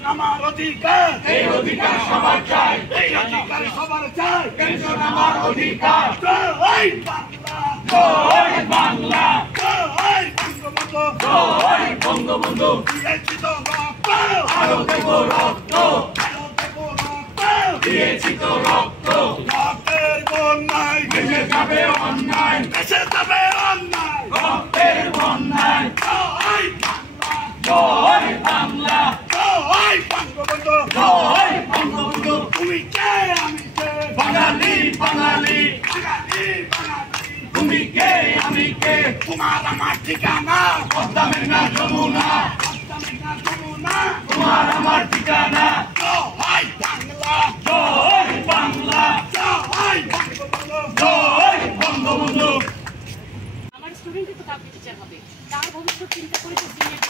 Pension আমার অধিকার, এই অধিকার সবার চাই, এই অধিকার সবার চাই, পেনশন আমার অধিকার। জয় বাংলা, জয় বাংলা, জয় বঙ্গবন্ধু, জয় বঙ্গবন্ধু। দিয়েছি তো রক্ত, আরো দেব রক্ত, আরো দেব রক্ত, দিয়েছি তো রক্ত। রক্তের বন্যায় ভেসে যাবে অন্যায়, ভেসে যাবে অন্যায়, রক্তের বন্যায়। জয় বাংলা, জয় বাংলা, জয় বঙ্গবন্ধু, জয় বঙ্গবন্ধু। তুমি কে আমি কে, বাঙালি বাঙালি, বাঙালি বাঙালি। তুমি কে আমি কে, তোমার আমার ঠিকানা পদ্মা মেঘনা যমুনা, পদ্মা মেঘনা যমুনা, তোমার আমার ঠিকানা। জয় বাংলা, জয় বাংলা, জয় বঙ্গবন্ধু, জয় বঙ্গবন্ধু। আমার স্টুডেন্টই তো কাউকে টিচার হবে, তার ভবিষ্যৎ চিন্তা করে তো সিনিয়র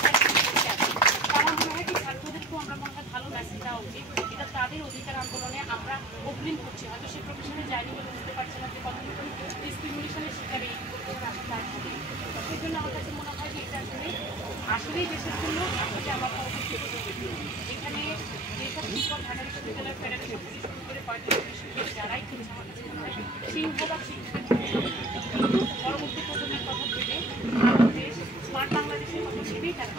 টিচার আছে। তারা মনে হয় কি ছাত্রদেরকেও আমরা মনে হয় ভালো মেসেজ দেওয়া উচিত। এটা তাদের অধিকার আন্দোলনে আমরা অগ্রিম করছি, হয়তো সে প্রফেশনে যায়নি বলে বুঝতে পারছে না যে কতটুকু ডিসক্রিমিনেশনের শিকারে এই প্রফেশনে আসা তার হবে। সেই জন্য আমার কাছে মনে হয় যে এটা আসলেই দেশের জন্য আসলে আমার পরবর্তী এখানে যেসব শিক্ষক ঢাকা বিশ্ববিদ্যালয়ের ফেডারেশন থেকে শুরু করে কয়েকটি শিক্ষক যারাই কিনছে আমার কাছে মনে হয় সিংহ বা শিক্ষা কিন্তু পরবর্তী প্রজন্মের কথা ভেবে দেশ স্মার্ট বাংলাদেশের কথা ভেবেই তারা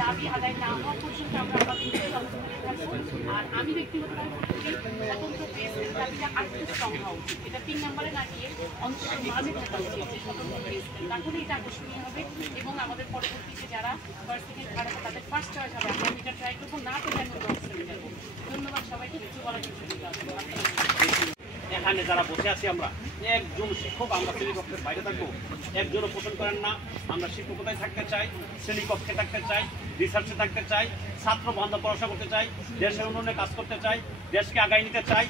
দাবি আদায় না হওয়া পর্যন্ত আমরা আমাদের থাকবো। আর আমি ব্যক্তিগতভাবে স্বতন্ত্র প্রেসের দাবিটা আরেকটু স্ট্রং হওয়া উচিত। এটা 3 নম্বরে না গিয়ে অন্তত মাঝে থাকা উচিত যে স্বতন্ত্র প্রেস, তাহলে এটা আকর্ষণীয় হবে এবং আমাদের পরবর্তীতে যারা ফার্স্ট সেকেন্ড থার্ড হবে তাদের ফার্স্ট চয়েস হবে। আমরা এটা ট্রাই করবো, না পেলে আমি অবস্থানে যাবো। ধন্যবাদ সবাইকে, কিছু বলার কিছু এখানে যারা বসে আছি আমরা একজন শিক্ষক আমরা শ্রেণীকক্ষের বাইরে থাকবো, একজনও পছন্দ করেন না। আমরা শিক্ষকতায় থাকতে চাই, শ্রেণীকক্ষে থাকতে চাই, রিসার্চে থাকতে চাই, ছাত্র বান্ধব পড়াশোনা করতে চাই, দেশের উন্নয়নে কাজ করতে চাই, দেশকে আগায় নিতে চাই,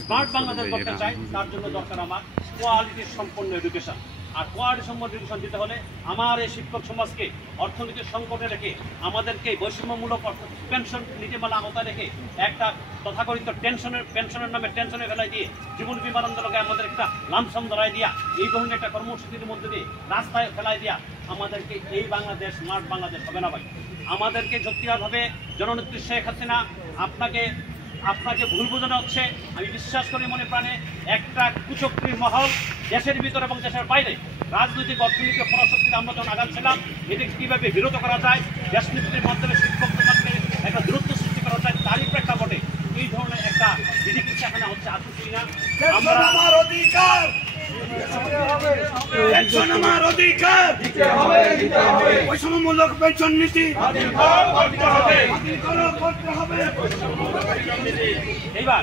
স্মার্ট বাংলাদেশ করতে চাই। তার জন্য দরকার আমার কোয়ালিটি সম্পন্ন এডুকেশন। আর কোয়ালিটি সম্পন্ন এডুকেশন দিতে হলে আমার এই শিক্ষক সমাজকে অর্থনৈতিক সংকটে রেখে আমাদেরকে বৈষম্যমূলক পেনশন নীতিমালা আওতায় রেখে একটা তথাকথিত পেনশনের নামে টেনশনে ফেলাই দিয়ে জীবন বিমা আন্দোলনকে আমাদের একটা লামসাম ধরাই দিয়া এই ধরনের একটা কর্মসূচির মধ্যে দিয়ে রাস্তায় ফেলাই দিয়া আমাদেরকে এই বাংলাদেশ স্মার্ট বাংলাদেশ হবে না ভাই। আমাদেরকে যুক্তিগতভাবে জননেত্রী শেখ হাসিনা আপনাকে ভুল বোঝানো হচ্ছে। আমি বিশ্বাস করি মনে প্রাণে একটা কুচক্রী মহল দেশের ভিতরে এবং দেশের বাইরে রাজনৈতিক অর্থনৈতিক পরাশক্তিতে আমরা যখন আগাচ্ছিলাম, এটাকে কীভাবে বিরত করা যায়, দেশনীতির মাধ্যমে শিক্ষক সমাজকে একটা দূরত্ব সৃষ্টি করা যায়, তারই প্রেক্ষাপটে এই ধরনের একটা বিধি কিছু এখানে হচ্ছে আসছি না। আমার অধিকার, পেনশন আমার অধিকার, বৈষম্যমূলক পেনশন নীতি করতে হবে। এইবার